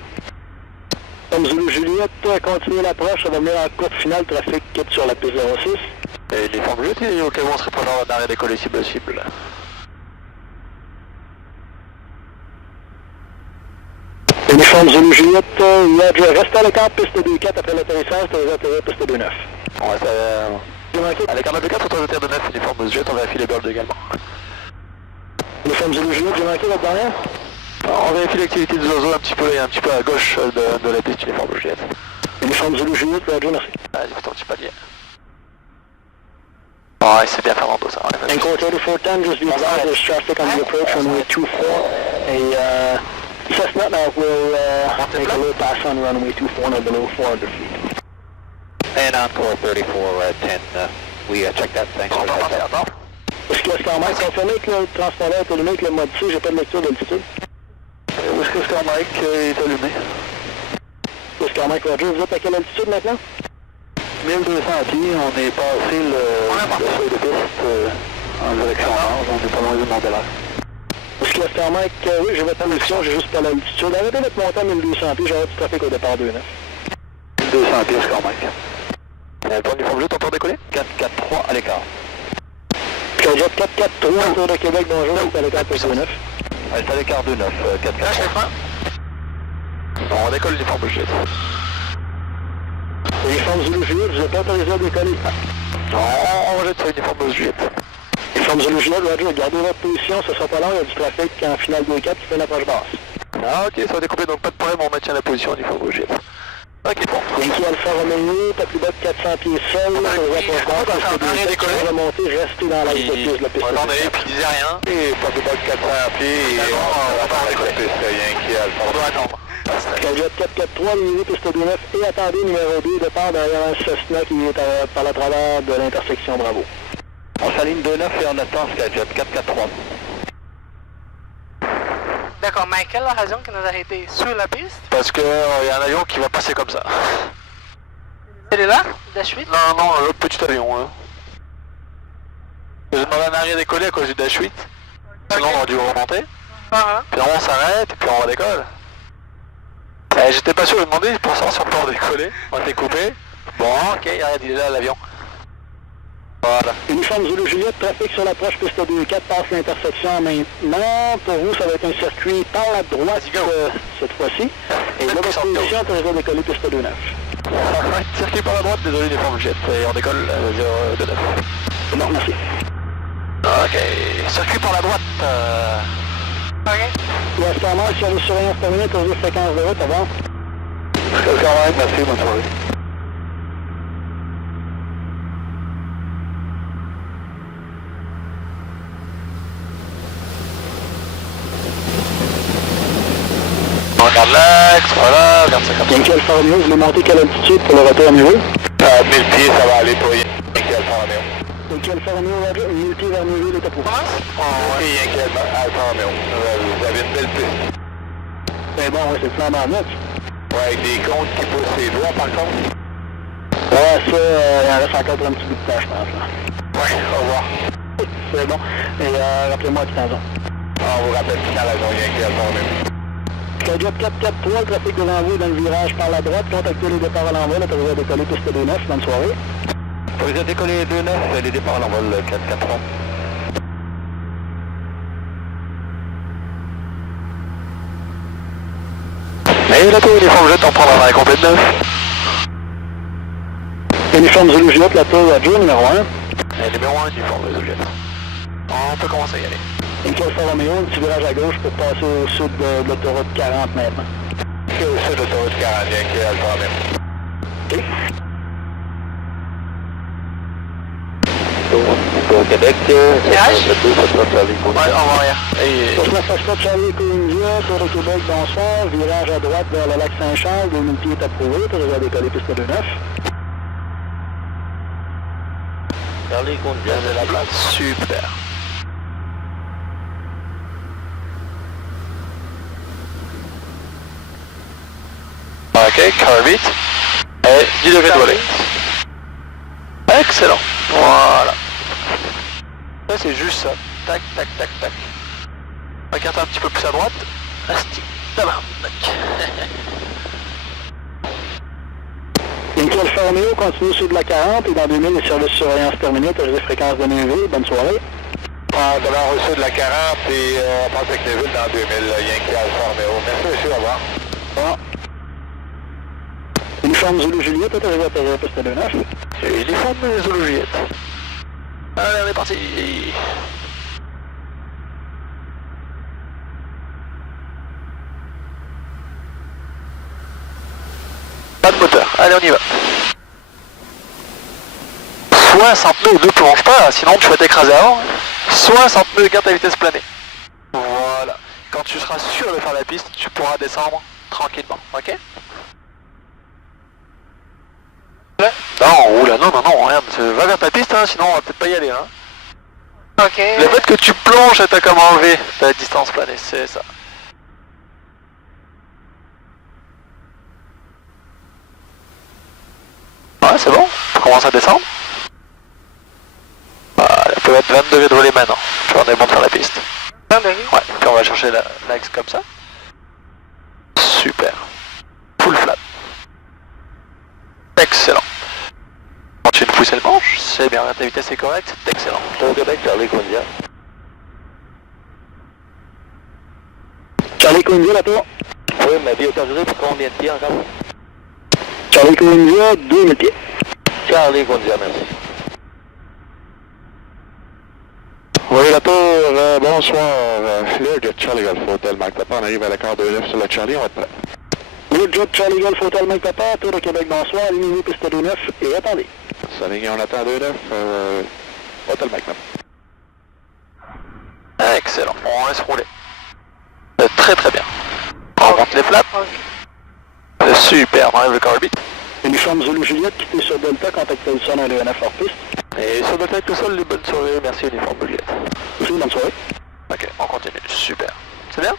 Comme Zulu Juliette, continuez l'approche, ça va venir en courte finale, trafic quitte sur la piste 06. Et les formes jetées, auquel on serait prenant d'arrêt décoller si possible. Uniforme Zulu Juliette, Roger, reste à l'écart, piste 2-4 après l'atterrissage, tu vas atterrir piste 2-9. On reste à l'écart de 4, on va de 9, uniforme de jet, on vérifie les birds également. Uniforme Zulu Juliette, j'ai manqué votre dernière? On vérifie l'activité des oiseaux un petit peu à gauche de la piste, uniforme de jet. Uniforme Zulu Juliette, Roger, merci. Vas-y, putain, petit palier. Oh, c'est bien Fernando ça, on est pas Encode 3410, just be advised there's traffic on the approach runway 24. A Cessna now will make a low pass on runway 24 and below 400 feet. And on core 3410, we checked that. Thanks for the heads up. Whiskey Oscar Mike, confirmé que le transpondeur est allumé, que le modifié, j'ai pas de lecture d'altitude. Whiskey Oscar Mike est allumé. Oscar Mike, Roger, vous êtes à quelle altitude maintenant? 1200 pieds, on est passé le seuil de piste en direction nord, on est pas loin du Mont-Belair. Whiskey Oscar Mike, oui, j'ai votre mission, j'ai juste pas l'altitude. Arrêtez votre montée à 1200 pieds, j'aurai du trafic au départ 2-9. 1200 pieds, Oscar Mike. Pour uniforme jet, on peut décoller? 443 à l'écart. Skyjet 443, autour de Québec, bonjour, c'est à l'écart piste 2-9. C'est à l'écart 2-9, 443. Lâche les freins. On décolle l'uniforme Juliette. Uniforme Zulu Juliette, vous n'êtes pas autorisé à décoller. Non, on rejette sur l'uniforme Juliette. Uniforme Zulu Juliette, Roger, gardez votre position, ce sera pas long, il y a du trafic en finale 2-4 qui fait l'approche basse. Ah ok, ça va découper, donc pas de problème, on maintient la position uniforme Juliette. Ok, bon. Yankee Alpha Romeo, pas plus bas de 400 pieds sol, sur les approches basses, parce que décoller. vous remontez, restez dans l'axe de piste, la piste. Attendez, puis il disait rien. Et pas plus bas de 400 pieds et on va avec la piste Yankee Alpha. On doit attendre. Cadet 443, numéro piste 29, et attendez numéro 2, départ derrière un Cessna qui est par le travers de l'intersection Bravo. On s'aligne 2-9 et on attend Skyjet 443. D'accord, mais quelle est la raison qui nous a arrêtés sur la piste? Parce que y a un avion qui va passer comme ça. Elle est là, Dash 8? Non, non, l'autre petit avion. Hein. J'ai demandé à Marie à décoller à cause du Dash 8. Sinon on aurait dû remonter. Puis on s'arrête et puis on redécolle. J'étais pas sûr de demander pour savoir si on peut redécoller. On était coupé. Bon, ok, regarde, il est là l'avion. Voilà. Uniforme Zulu Juliette, trafic sur l'approche piste 2-4, passe l'intersection maintenant. Pour vous, ça va être un circuit par la droite cette fois-ci. Et là, votre position, autorisée à décoller piste 2-9. Circuit par la droite, désolé, uniforme jet. Et on décolle 029. Non, merci. Ok, circuit par la droite. Ok. Pour l'instant, service surveillance terminé, autorisé fréquence de route, avant. Merci, bonne soirée. On regarde l'axe, voilà, regarde ça comme ça. Yankee Alpha Romeo, vous voulez monter quelle altitude pour le retour à Niro? 1000 pieds, ça va aller pour Yankee Alpha Romeo. Yankee Alpha Romeo, Roger, 1000 pieds vers Niro, il est à pouvoir. Oui, Yankee Alpha Romeo. Vous avez une belle piste. C'est bon, ouais, c'est flambant net. Ouais, avec des comptes qui poussent ses doigts par contre. Ouais, ça, il en reste encore pour un petit bout de temps, je pense. Là. Ouais, au revoir. C'est bon. Et rappelez-moi la Titanzon. On vous rappelle tout à la zone Yankee Alpha Romeo. Cadet 443, le trafic devant vous dans le virage par la droite. Contactez les départs à l'envol, autorisé à décoller piste 2-9. Bonne soirée. Autorisé à décoller 2-9, les départs à l'envol 443. Et la tour uniforme jet, on prend la main complet de 9. Uniforme Zulu Juliette, la tour Roger, numéro 1. Et numéro 1, uniforme Zulu Jet. On peut commencer à y aller. Yankee Alpha Romeo, un petit virage à gauche pour passer au sud de l'autoroute 40 maintenant. C'est au sud de l'autoroute 40, Yankee Alpha Romeo. OK. Au Québec, Virage? Ouais, en arrière. Et... Cessna Foxtrot Charlie Columbia, Tour de Québec, bonsoir. Virage à droite vers le lac Saint-Charles, 2000 pieds est approuvé, autorisé à décoller piste 2-9. Charlie Columbia, de la place. Super. Ok, carré vite. Et 10 degrés de volet. Excellent. Voilà. Ça c'est juste ça. Tac, tac, tac, tac. Regarde un petit peu plus à droite. Asti. Tabarnak. Yankee Alpha Romeo, continue sud de la 40 et dans 2000, les services surveillance terminés, autorisé fréquence de Neuville. Bonne soirée. On demeure au sud de la 40 et on passe avec Neuville dans 2000, Yankee Alpha Romeo. Merci monsieur, au revoir. Bon. Uniforme Zulu Juliette, autorisé à atterrir piste 2-9. C'est l'uniforme de Zulu Juliette. Allez, on est parti. Pas de moteur. Allez, on y va. 60 nœuds, ne plonge pas, sinon tu vas t'écraser avant. 60 nœuds, garde ta vitesse planée. Voilà. Quand tu seras sûr de faire la piste, tu pourras descendre tranquillement, ok? Non, oula, non, regarde, va vers ta piste, hein, sinon on va peut-être pas y aller, hein. Ok. Le fait que tu plonges, t'as comme enlevé ta distance planée, c'est ça. Ouais, c'est bon, on commence à descendre. Voilà, on peut mettre 20 degrés de volet maintenant, puis on est bon de faire la piste. 20 degrés? Ouais, puis on va chercher l'axe comme ça. Super. Full flat. Excellent. Continue de pousser le manche, c'est bien, ta vitesse est correcte, c'est excellent. Au Québec, Charlie Columbia. Charlie Columbia, la tour. Oui, mais vie autorisée pour combien de pieds encore? Charlie Columbia, 2000 pieds. Charlie Columbia, merci. Oui, la tour, bonsoir. Là, Charlie Golf Hotel Mike Papa, on arrive à l'accord 2-9 sur le Charlie, on va être prêt. Le Jet Charlie Golf Hotel Mike Papa, Tour de Québec, bonsoir, alignez-vous piste 2-9 et attendez. S'aligne, on attend 2-9, Hotel Mike Papa. Excellent, on laisse rouler. Très très bien. On remonte les flaps. Super, on enlève le corbit. Uniforme Zulu Juliette, quittez sur Delta, contactez le son 1-2-9 hors piste. Et sur Delta avec le sol, les bonnes soirées, merci uniforme Juliette. Aussi, bonne soirée. Ok, on continue, super. C'est bien?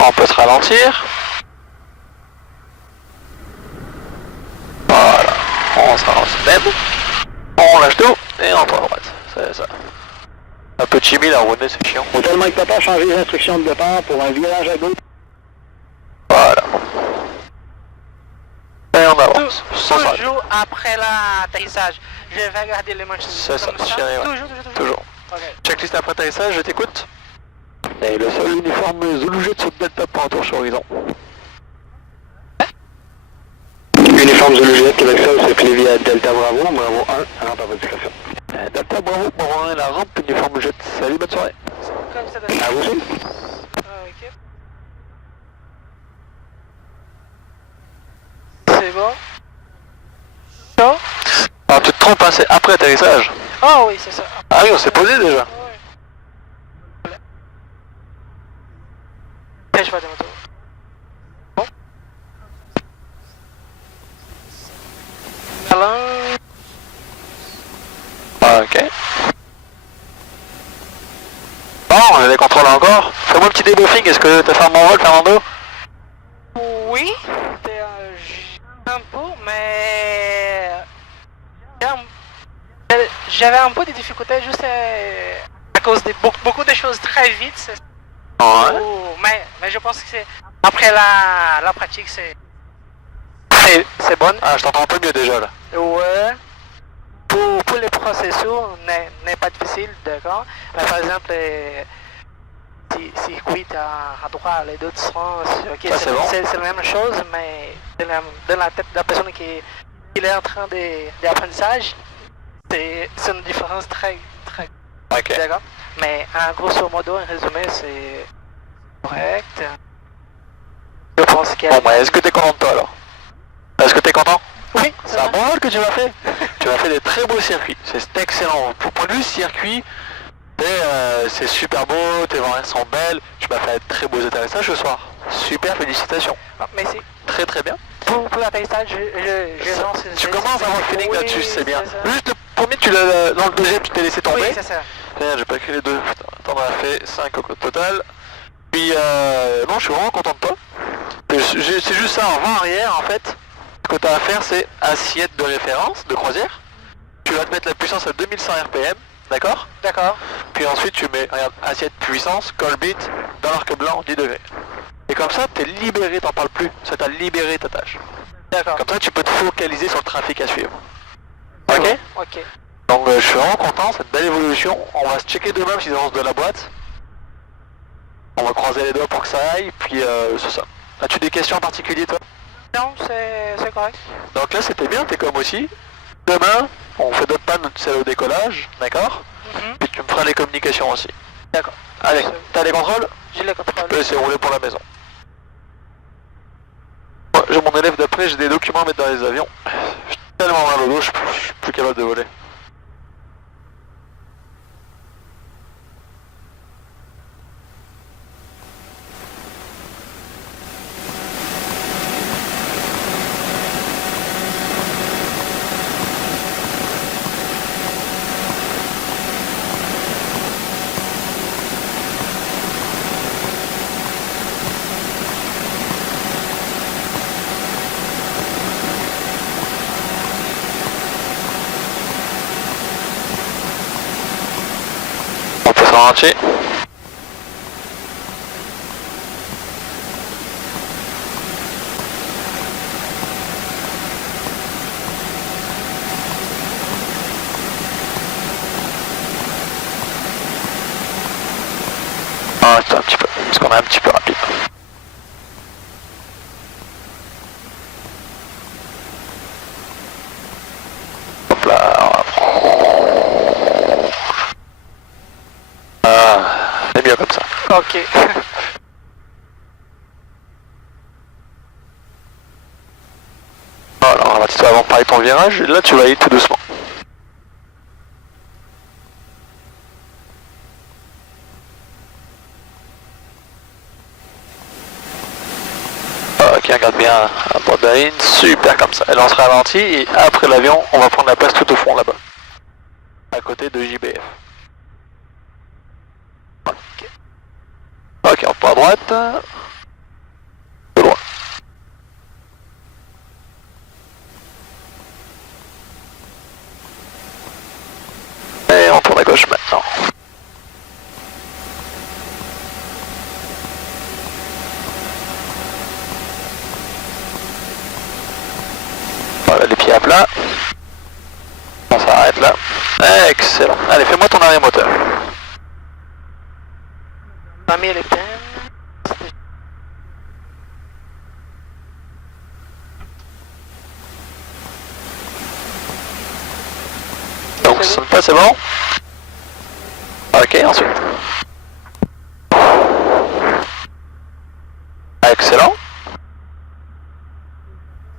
On peut se ralentir. Voilà, on se ralentit même. On lâche tout et on tourne à droite, c'est ça. Un peu chimie la route, c'est chiant. Hôtel Mike Papa, changez les instructions de départ pour un virage à gauche. Voilà. Et on avance. Toujours après l'atterrissage, je vais regarder les manches. C'est ça, chérie, ouais. Toujours. Okay. Checklist après atterrissage, je t'écoute. Et le seul uniforme Zulu Jet sur Delta pour un tour sur horizon. Uniforme Zulu Juliette, Québec Sol, c'est appelé via Delta Bravo, Bravo 1, rampe à votre discrétion. Delta Bravo, Bravo 1 et la rampe, uniforme Jet. Salut, bonne soirée. Comme ça doit À vous aussi. ok. C'est bon. Non? Ah, tu te trompes, hein, c'est après atterrissage. Oh oui, c'est ça. Ah oui, on s'est posé déjà. Ouais. Ok, je vais des motos. Bon. Alain. Ok. Bon, on a des contrôles encore. Fais-moi un petit débuffing, est-ce que t'as fait un bon vol, Fernando? Oui, un peu, mais j'avais un peu de difficultés juste à cause de beaucoup de choses très vite. Ouais. Mais je pense que c'est après la pratique, c'est bon. Ah, je t'entends un peu mieux déjà là. Ouais. Pour les processus, n'est pas difficile, d'accord. Mais par exemple, si quitte à droite, les deux sens, ok, Ça, c'est bon. c'est la même chose, mais dans la tête de la personne qui est en train d'apprentissage, c'est une différence très Ok. d'accord. Mais en grosso modo, en résumé, c'est correct. Je pense qu'il y a... Bon, bah, est-ce que t'es content de toi alors? Est-ce que t'es content? Oui, C'est un bon vol que tu m'as fait. Tu m'as fait des très beaux circuits. C'est excellent. Pour point de vue circuit, c'est super beau, tes vents sont belles. Tu m'as fait de très beaux atterrissages ce soir. Super, félicitations. Merci. Très très bien. Pour l'atterrissage, je lance... Tu commences à avoir le feeling Oui, là-dessus, c'est bien. ça. Juste le premier, dans le deuxième, tu t'es laissé tomber. Oui, c'est ça. Merde, j'ai pas écrit les deux. Attends, on a fait 5 au total. Puis, non, je suis vraiment content de toi. C'est juste ça, en vent arrière, en fait. Ce que tu as à faire, c'est assiette de référence, de croisière. Tu vas te mettre la puissance à 2100 RPM, d'accord? D'accord. Puis ensuite, tu mets, regarde, assiette puissance, colbit, dans l'arc blanc, 10 degrés. Et comme ça, t'es libéré, t'en parles plus. Ça t'a libéré ta tâche. D'accord. Comme ça, tu peux te focaliser sur le trafic à suivre. Ok? Ok. Donc je suis vraiment content, cette belle évolution. On va se checker demain s'ils avancent de la boîte. On va croiser les doigts pour que ça aille, puis c'est ça. As-tu des questions en particulier toi? Non, c'est correct. Donc là c'était bien, t'es comme aussi. Demain, on fait d'autres pannes, celle au décollage, d'accord? Puis tu me feras les communications aussi. D'accord. Allez, t'as les contrôles? J'ai les contrôles. Tu peux laisser rouler pour la maison. Ouais, j'ai mon élève d'après, j'ai des documents à mettre dans les avions. J'ai tellement mal au dos, je suis plus capable de voler. On peut s'arranger. reste un petit peu, parce qu'on est un petit peu rapide. Hop là. C'est mieux comme ça. Ok. Alors ralentis-toi avant de parler de ton virage, et là tu vas aller tout doucement. Ok, regarde bien la porte de la ligne, super comme ça. Et là on se ralentit et après l'avion, on va prendre la place tout au fond là-bas. À côté de JBF. Ok, on part à droite. De loin. Et on tourne à gauche maintenant. Voilà, les pieds à plat. On s'arrête là. Excellent. Allez, fais-moi ton arrêt moteur. Pas mis les thèmes. Donc ça c'est bon. Ok, ensuite. Excellent.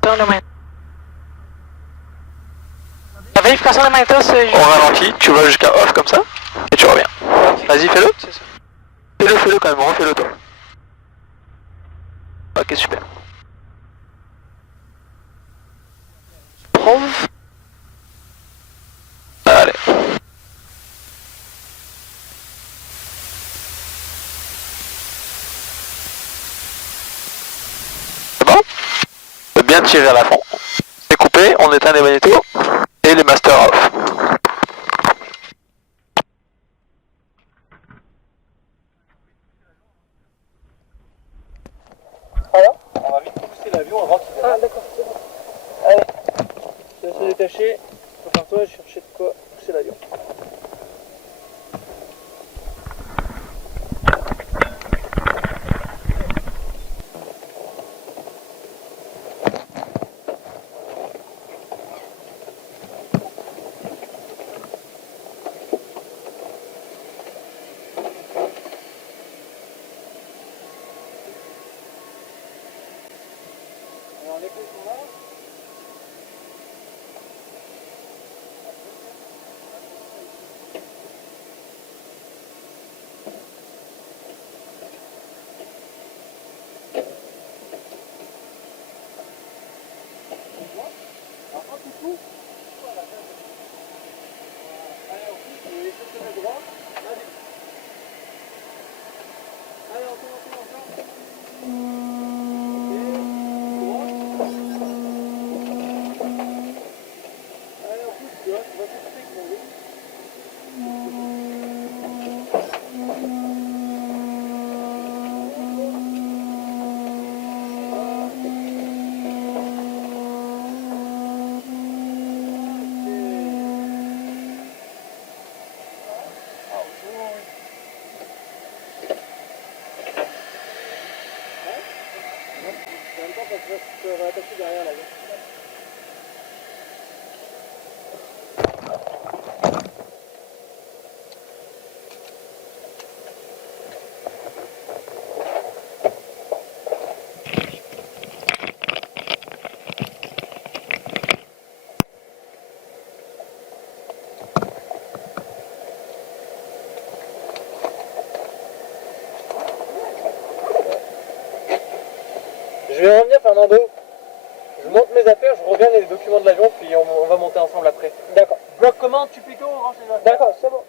Dans le main. La vérification de main c'est On ralentit, tu vas jusqu'à off comme ça, et tu reviens. Vas-y, fais-le. Fais-le quand même, refais-le toi. Ok, super. prouve. Allez. C'est bon? Faut bien tirer à la fond. C'est coupé, on éteint les magnétos et les masters off. On va vite pousser l'avion avant qu'il démarre. Ah d'accord, c'est bon. Allez, je vais se détacher. Prépare-toi, je chercher de quoi pousser l'avion. Alors les clés sont là. Alors quand tu pousses, voilà. Allez, on pousse, on laisse le chemin droit. Vas-y. Allez, on tourne encore. Allez, on pousse, tu vois, tu vas pousser avec mon rythme. En même temps, parce que tu vas attacher derrière là. Je vais revenir, Fernando. Je monte mes affaires, je reviens les documents de l'avion, puis on va monter ensemble après. D'accord. Bloc commande, tu pico, on range les affaires. D'accord, c'est bon.